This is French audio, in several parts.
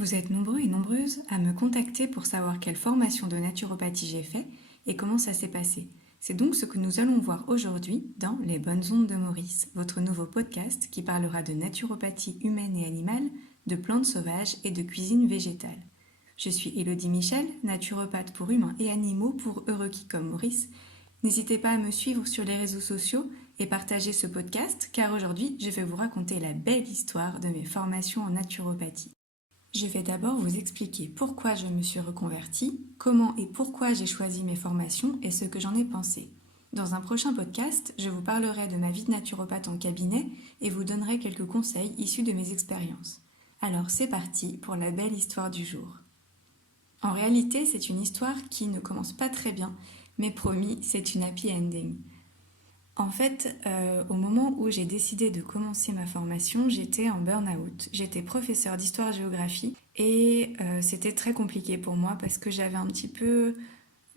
Vous êtes nombreux et nombreuses à me contacter pour savoir quelle formation de naturopathie j'ai fait et comment ça s'est passé. C'est donc ce que nous allons voir aujourd'hui dans Les Bonnes Ondes de Maurice, votre nouveau podcast qui parlera de naturopathie humaine et animale, de plantes sauvages et de cuisine végétale. Je suis Élodie Michel, naturopathe pour humains et animaux pour heureux qui comme Maurice. N'hésitez pas à me suivre sur les réseaux sociaux et partager ce podcast car aujourd'hui je vais vous raconter la belle histoire de mes formations en naturopathie. Je vais d'abord vous expliquer pourquoi je me suis reconvertie, comment et pourquoi j'ai choisi mes formations et ce que j'en ai pensé. Dans un prochain podcast, je vous parlerai de ma vie de naturopathe en cabinet et vous donnerai quelques conseils issus de mes expériences. Alors c'est parti pour la belle histoire du jour. En réalité, c'est une histoire qui ne commence pas très bien, mais promis, c'est une happy ending. En fait, au moment où j'ai décidé de commencer ma formation, j'étais en burn-out. J'étais professeure d'histoire-géographie et c'était très compliqué pour moi parce que j'avais un petit peu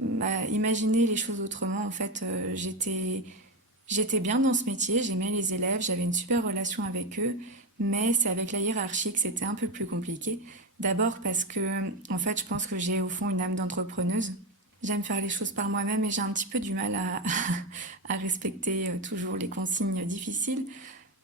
imaginé les choses autrement. En fait, j'étais bien dans ce métier, j'aimais les élèves, j'avais une super relation avec eux, mais c'est avec la hiérarchie que c'était un peu plus compliqué. D'abord parce que, en fait, je pense que j'ai au fond une âme d'entrepreneuse. J'aime faire les choses par moi-même et j'ai un petit peu du mal à respecter toujours les consignes difficiles.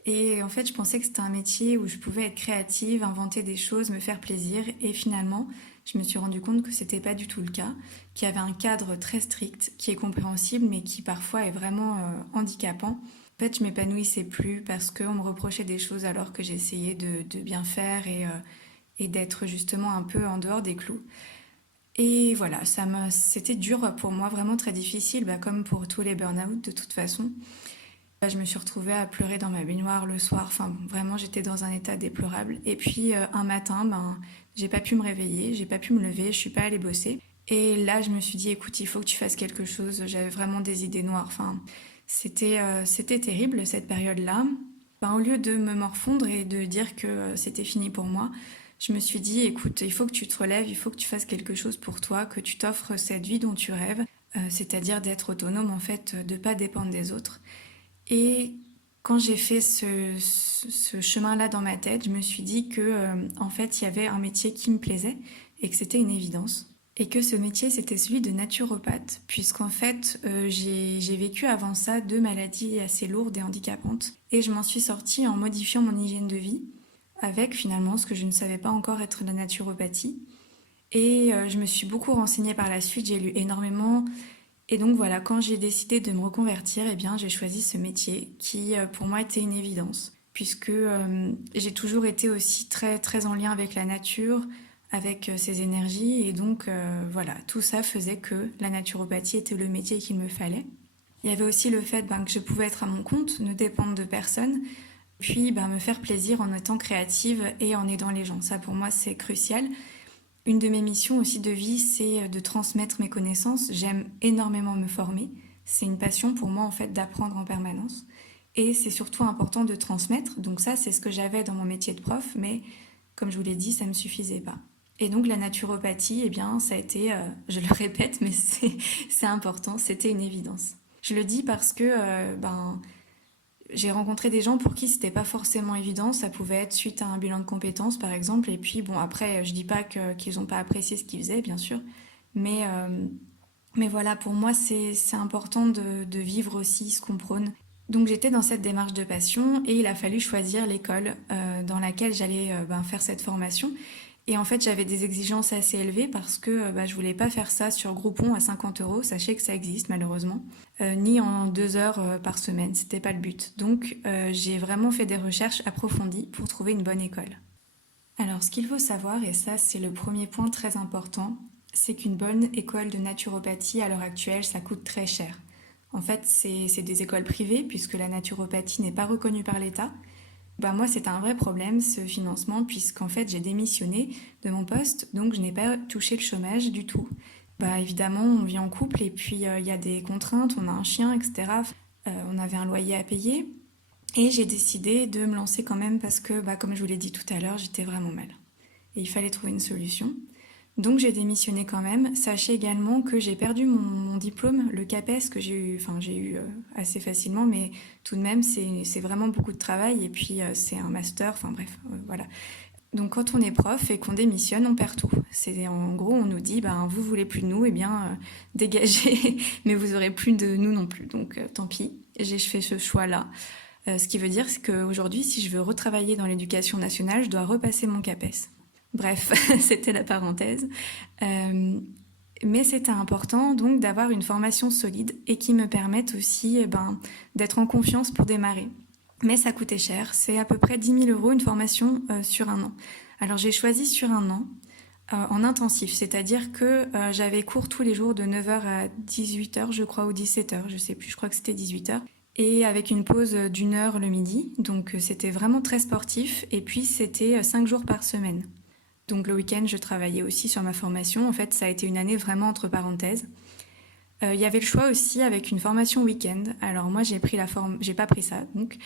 Et en fait, je pensais que c'était un métier où je pouvais être créative, inventer des choses, me faire plaisir. Et finalement, je me suis rendu compte que c'était pas du tout le cas, qu'il y avait un cadre très strict, qui est compréhensible, mais qui parfois est vraiment handicapant. En fait, je m'épanouissais plus parce qu'on me reprochait des choses alors que j'essayais de bien faire et d'être justement un peu en dehors des clous. Et voilà, c'était dur pour moi, vraiment très difficile, comme pour tous les burn-out de toute façon. Je me suis retrouvée à pleurer dans ma baignoire le soir, enfin vraiment j'étais dans un état déplorable. Et puis un matin, j'ai pas pu me réveiller, j'ai pas pu me lever, je suis pas allée bosser. Et là je me suis dit écoute, il faut que tu fasses quelque chose, j'avais vraiment des idées noires, enfin c'était terrible cette période-là. Au lieu de me morfondre et de dire que c'était fini pour moi, je me suis dit, écoute, il faut que tu te relèves, il faut que tu fasses quelque chose pour toi, que tu t'offres cette vie dont tu rêves, c'est-à-dire d'être autonome en fait, de pas dépendre des autres. Et quand j'ai fait ce chemin-là dans ma tête, je me suis dit que en fait, il y avait un métier qui me plaisait et que c'était une évidence. Et que ce métier, c'était celui de naturopathe, puisqu'en fait, j'ai vécu avant ça 2 maladies assez lourdes et handicapantes. Et je m'en suis sortie en modifiant mon hygiène de vie, avec finalement ce que je ne savais pas encore être la naturopathie. Et je me suis beaucoup renseignée par la suite, j'ai lu énormément. Et donc voilà, quand j'ai décidé de me reconvertir, eh bien, j'ai choisi ce métier qui, pour moi, était une évidence, puisque j'ai toujours été aussi très, très en lien avec la nature, avec ses énergies, et donc voilà, tout ça faisait que la naturopathie était le métier qu'il me fallait. Il y avait aussi le fait que je pouvais être à mon compte, ne dépendre de personne, puis me faire plaisir en étant créative et en aidant les gens. Ça, pour moi, c'est crucial. Une de mes missions aussi de vie, c'est de transmettre mes connaissances. J'aime énormément me former. C'est une passion pour moi, en fait, d'apprendre en permanence. Et c'est surtout important de transmettre. Donc ça, c'est ce que j'avais dans mon métier de prof, mais comme je vous l'ai dit, ça ne me suffisait pas. Et donc la naturopathie, eh bien, ça a été, je le répète, mais c'est important, c'était une évidence. Je le dis parce que j'ai rencontré des gens pour qui c'était pas forcément évident. Ça pouvait être suite à un bilan de compétences, par exemple. Et puis, bon, après, je dis pas qu'ils ont pas apprécié ce qu'ils faisaient, bien sûr. Mais, euh, mais voilà, pour moi, c'est important de vivre aussi ce qu'on prône. Donc j'étais dans cette démarche de passion et il a fallu choisir l'école dans laquelle j'allais faire cette formation. Et en fait, j'avais des exigences assez élevées parce que je voulais pas faire ça sur Groupon à 50 €. Sachez que ça existe malheureusement. Ni en 2 heures par semaine. C'était pas le but. Donc j'ai vraiment fait des recherches approfondies pour trouver une bonne école. Alors ce qu'il faut savoir, et ça c'est le premier point très important, c'est qu'une bonne école de naturopathie à l'heure actuelle, ça coûte très cher. En fait, c'est des écoles privées puisque la naturopathie n'est pas reconnue par l'État. Moi, c'était un vrai problème, ce financement, puisqu'en fait, j'ai démissionné de mon poste, donc je n'ai pas touché le chômage du tout. Évidemment, on vit en couple et puis il y a des contraintes, on a un chien, etc. On avait un loyer à payer. Et j'ai décidé de me lancer quand même parce que, comme je vous l'ai dit tout à l'heure, j'étais vraiment mal. Et il fallait trouver une solution. Donc j'ai démissionné quand même. Sachez également que j'ai perdu mon diplôme, le CAPES, que j'ai eu assez facilement, mais tout de même c'est vraiment beaucoup de travail et puis c'est un master, enfin bref, voilà. Donc quand on est prof et qu'on démissionne, on perd tout. C'est en gros, on nous dit, vous voulez plus de nous, eh bien dégagez, mais vous aurez plus de nous non plus. Donc tant pis, j'ai fait ce choix-là. Ce qui veut dire qu'aujourd'hui, si je veux retravailler dans l'éducation nationale, je dois repasser mon CAPES. Bref, c'était la parenthèse. Mais c'était important donc d'avoir une formation solide et qui me permette aussi d'être en confiance pour démarrer. Mais ça coûtait cher, c'est à peu près 10 000 € une formation sur un an. Alors j'ai choisi sur un an en intensif, c'est-à-dire que j'avais cours tous les jours de 9h à 18h je crois, ou 17h, je sais plus, je crois que c'était 18h. Et avec une pause d'1 heure le midi, donc c'était vraiment très sportif. Et puis c'était 5 jours par semaine. Donc le week-end, je travaillais aussi sur ma formation. En fait, ça a été une année vraiment entre parenthèses. Il y avait le choix aussi avec une formation week-end. Alors moi, j'ai pas pris ça. Donc,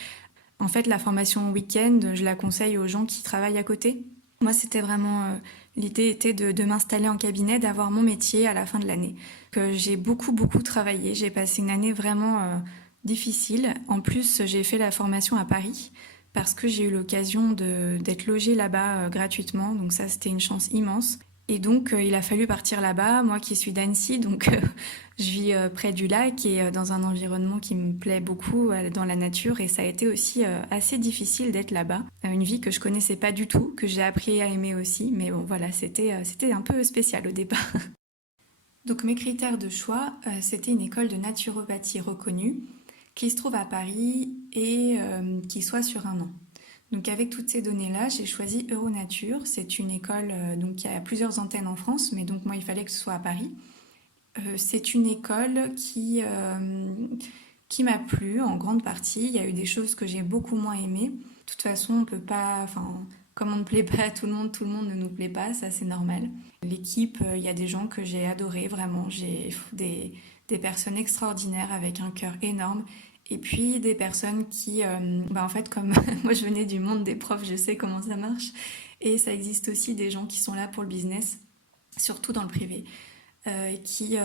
en fait, la formation week-end, je la conseille aux gens qui travaillent à côté. Moi, c'était vraiment l'idée était de m'installer en cabinet, d'avoir mon métier à la fin de l'année. Que j'ai beaucoup travaillé. J'ai passé une année vraiment difficile. En plus, j'ai fait la formation à Paris parce que j'ai eu l'occasion d'être logée là-bas gratuitement. Donc ça, c'était une chance immense. Et donc, il a fallu partir là-bas. Moi qui suis d'Annecy, donc je vis près du lac et dans un environnement qui me plaît beaucoup dans la nature. Et ça a été aussi assez difficile d'être là-bas. Une vie que je connaissais pas du tout, que j'ai appris à aimer aussi. Mais bon, voilà, c'était un peu spécial au départ. Donc mes critères de choix, c'était une école de naturopathie reconnue qui se trouve à Paris et qui soit sur un an. Donc avec toutes ces données-là, j'ai choisi Euronature. C'est une école donc qui a plusieurs antennes en France, mais donc moi il fallait que ce soit à Paris. C'est une école qui m'a plu en grande partie. Il y a eu des choses que j'ai beaucoup moins aimées. De toute façon, on peut pas, enfin, comme on ne plaît pas à tout le monde ne nous plaît pas, ça c'est normal. L'équipe, il y a des gens que j'ai adorés, vraiment. J'ai des personnes extraordinaires avec un cœur énorme. Et puis des personnes qui, en fait, comme moi je venais du monde des profs, je sais comment ça marche. Et ça existe aussi des gens qui sont là pour le business, surtout dans le privé, qui,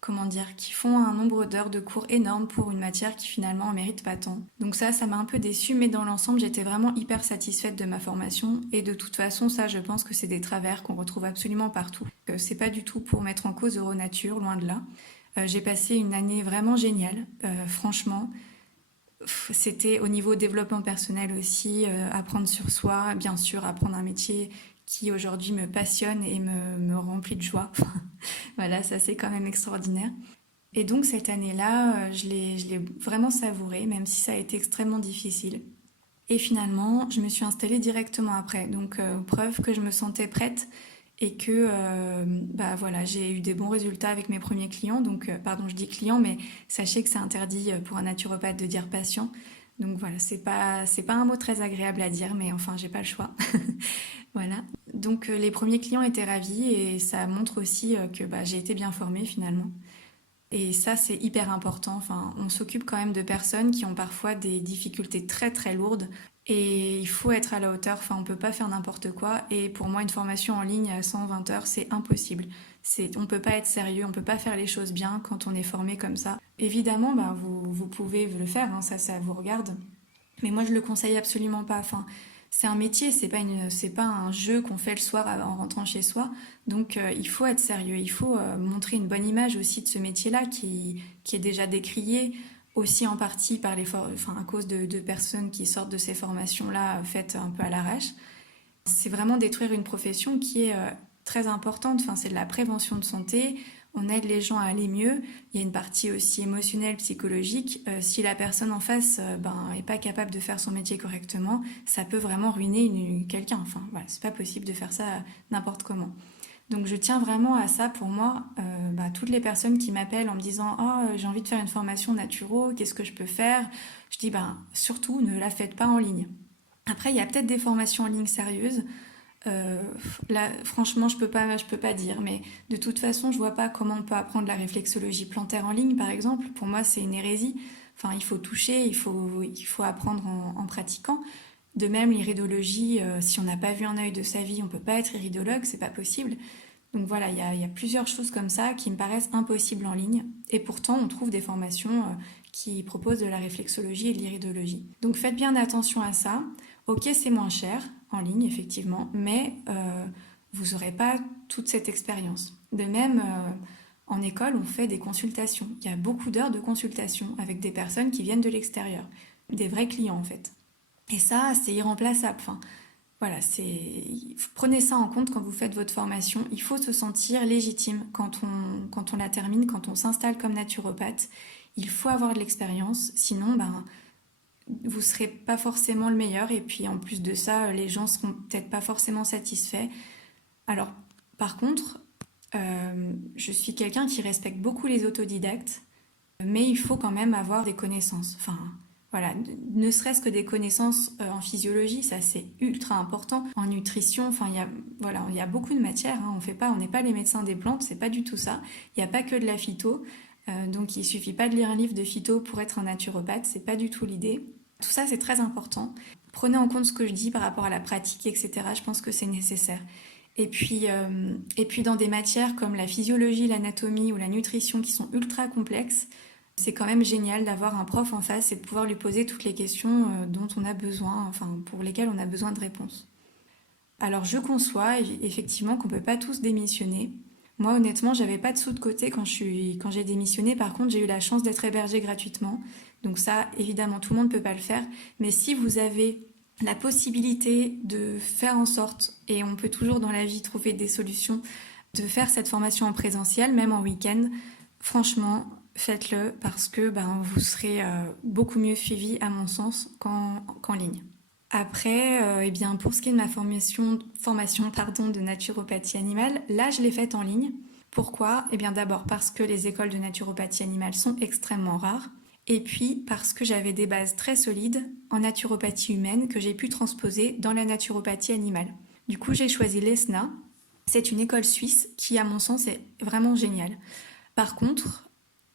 comment dire, qui font un nombre d'heures de cours énorme pour une matière qui finalement en mérite pas tant. Donc ça m'a un peu déçue, mais dans l'ensemble, j'étais vraiment hyper satisfaite de ma formation. Et de toute façon, ça, je pense que c'est des travers qu'on retrouve absolument partout. C'est pas du tout pour mettre en cause Euronature, loin de là. J'ai passé une année vraiment géniale, franchement. C'était au niveau développement personnel aussi, apprendre sur soi, bien sûr, apprendre un métier qui aujourd'hui me passionne et me remplit de joie. Voilà, ça c'est quand même extraordinaire. Et donc cette année-là, je l'ai vraiment savourée, même si ça a été extrêmement difficile. Et finalement, je me suis installée directement après. Donc preuve que je me sentais prête et que voilà, j'ai eu des bons résultats avec mes premiers clients. Donc pardon, je dis clients, mais sachez que c'est interdit pour un naturopathe de dire patient. Donc voilà, c'est pas un mot très agréable à dire, mais enfin, j'ai pas le choix. Voilà. Donc les premiers clients étaient ravis et ça montre aussi que j'ai été bien formée finalement. Et ça, c'est hyper important. Enfin, on s'occupe quand même de personnes qui ont parfois des difficultés très très lourdes et il faut être à la hauteur. Enfin, on peut pas faire n'importe quoi. Et pour moi, une formation en ligne à 120 heures, c'est impossible. On peut pas être sérieux, on peut pas faire les choses bien quand on est formé comme ça. Évidemment, vous pouvez le faire, hein, ça vous regarde. Mais moi, je le conseille absolument pas. Enfin, c'est un métier, c'est pas un jeu qu'on fait le soir en rentrant chez soi. Donc, il faut être sérieux. Il faut montrer une bonne image aussi de ce métier-là qui est déjà décrié aussi en partie par à cause de personnes qui sortent de ces formations-là faites un peu à l'arrache. C'est vraiment détruire une profession qui est très importante. Enfin, c'est de la prévention de santé. On aide les gens à aller mieux. Il y a une partie aussi émotionnelle, psychologique. Si la personne en face est pas capable de faire son métier correctement, ça peut vraiment ruiner quelqu'un. Enfin, voilà, c'est pas possible de faire ça n'importe comment. Donc je tiens vraiment à ça pour moi. Toutes les personnes qui m'appellent en me disant «Oh, j'ai envie de faire une formation naturo, qu'est-ce que je peux faire?» Je dis surtout ne la faites pas en ligne. Après, il y a peut-être des formations en ligne sérieuses. Là, franchement, je peux pas dire, mais de toute façon, je vois pas comment on peut apprendre la réflexologie plantaire en ligne, par exemple. Pour moi, c'est une hérésie. Enfin, il faut toucher, il faut apprendre en pratiquant. De même, l'iridologie, si on n'a pas vu un œil de sa vie, on peut pas être iridologue, c'est pas possible. Donc voilà, il y a plusieurs choses comme ça qui me paraissent impossibles en ligne. Et pourtant, on trouve des formations qui proposent de la réflexologie et de l'iridologie. Donc faites bien attention à ça. Ok, c'est moins cher. en ligne, effectivement, mais vous n'aurez pas toute cette expérience. De même, en école, on fait des consultations. Il y a beaucoup d'heures de consultation avec des personnes qui viennent de l'extérieur, des vrais clients en fait. Et ça, c'est irremplaçable. Enfin, voilà, prenez ça en compte quand vous faites votre formation. Il faut se sentir légitime quand on la termine, quand on s'installe comme naturopathe. Il faut avoir de l'expérience, sinon vous ne serez pas forcément le meilleur. Et puis en plus de ça, les gens seront peut-être pas forcément satisfaits. Alors, par contre, je suis quelqu'un qui respecte beaucoup les autodidactes, mais il faut quand même avoir des connaissances. Enfin, voilà, ne serait-ce que des connaissances en physiologie, ça c'est ultra important. En nutrition, enfin, il y a beaucoup de matières. Hein, on n'est pas les médecins des plantes, c'est pas du tout ça. Il n'y a pas que de la phyto, donc il suffit pas de lire un livre de phyto pour être un naturopathe, c'est pas du tout l'idée. Tout ça c'est très important. Prenez en compte ce que je dis par rapport à la pratique, etc. Je pense que c'est nécessaire. Et puis dans des matières comme la physiologie, l'anatomie ou la nutrition qui sont ultra complexes, c'est quand même génial d'avoir un prof en face et de pouvoir lui poser toutes les questions dont on a besoin, enfin pour lesquelles on a besoin de réponses. Alors je conçois effectivement qu'on ne peut pas tous démissionner. Moi honnêtement, j'avais pas de sous de côté quand j'ai démissionné. Par contre, j'ai eu la chance d'être hébergée gratuitement. Donc ça, évidemment, tout le monde ne peut pas le faire. Mais si vous avez la possibilité de faire en sorte, et on peut toujours dans la vie trouver des solutions, de faire cette formation en présentiel, même en week-end, franchement, faites-le parce que vous serez beaucoup mieux suivi, à mon sens, qu'en ligne. Après, pour ce qui est de ma formation de naturopathie animale, là, je l'ai faite en ligne. Pourquoi ? D'abord parce que les écoles de naturopathie animale sont extrêmement rares. Et puis parce que j'avais des bases très solides en naturopathie humaine que j'ai pu transposer dans la naturopathie animale. Du coup, j'ai choisi l'ESNA. C'est une école suisse qui, à mon sens, est vraiment géniale. Par contre,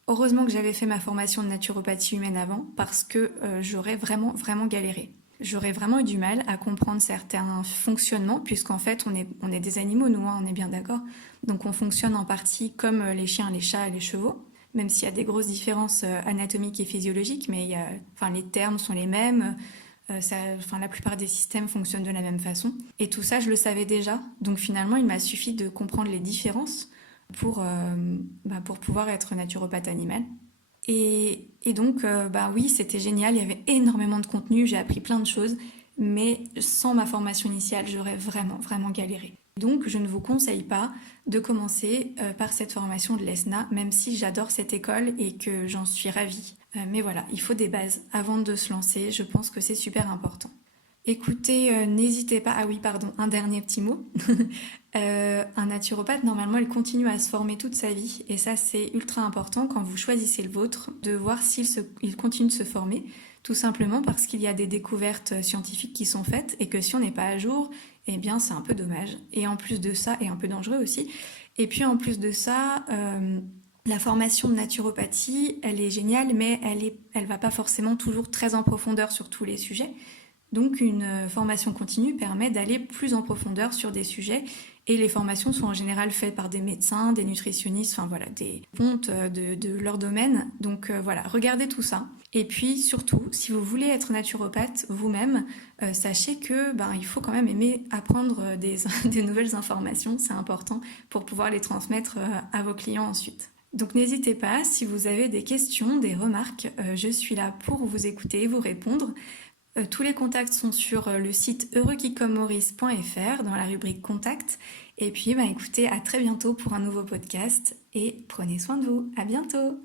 heureusement que j'avais fait ma formation de naturopathie humaine avant parce que j'aurais vraiment, vraiment galéré. J'aurais vraiment eu du mal à comprendre certains fonctionnements puisqu'en fait, on est des animaux, nous, hein, on est bien d'accord. Donc on fonctionne en partie comme les chiens, les chats et les chevaux. Même s'il y a des grosses différences anatomiques et physiologiques, mais les termes sont les mêmes, la plupart des systèmes fonctionnent de la même façon. Et tout ça, je le savais déjà. Donc finalement, il m'a suffi de comprendre les différences pour pouvoir être naturopathe animal. Et donc, oui, c'était génial, il y avait énormément de contenu, j'ai appris plein de choses, mais sans ma formation initiale, j'aurais vraiment, vraiment galéré. Donc, je ne vous conseille pas de commencer par cette formation de l'ESNA, même si j'adore cette école et que j'en suis ravie. Mais voilà, il faut des bases avant de se lancer, je pense que c'est super important. Écoutez, n'hésitez pas... Ah oui, pardon, un dernier petit mot. Un naturopathe, normalement, il continue à se former toute sa vie. Et ça, c'est ultra important quand vous choisissez le vôtre, de voir s'il continue de se former. Tout simplement parce qu'il y a des découvertes scientifiques qui sont faites et que si on n'est pas à jour, eh bien, c'est un peu dommage. Et en plus de ça, et un peu dangereux aussi. Et puis en plus de ça... La formation de naturopathie, elle est géniale, mais elle va pas forcément toujours très en profondeur sur tous les sujets. Donc une formation continue permet d'aller plus en profondeur sur des sujets et les formations sont en général faites par des médecins, des nutritionnistes, des pontes de leur domaine. Donc regardez tout ça. Et puis surtout, si vous voulez être naturopathe vous-même, sachez que il faut quand même aimer apprendre des nouvelles informations, c'est important pour pouvoir les transmettre à vos clients ensuite. Donc n'hésitez pas, si vous avez des questions, des remarques, je suis là pour vous écouter et vous répondre. Tous les contacts sont sur le site heureuxquicommemaurice.fr dans la rubrique Contact. Et puis écoutez, à très bientôt pour un nouveau podcast et prenez soin de vous. À bientôt!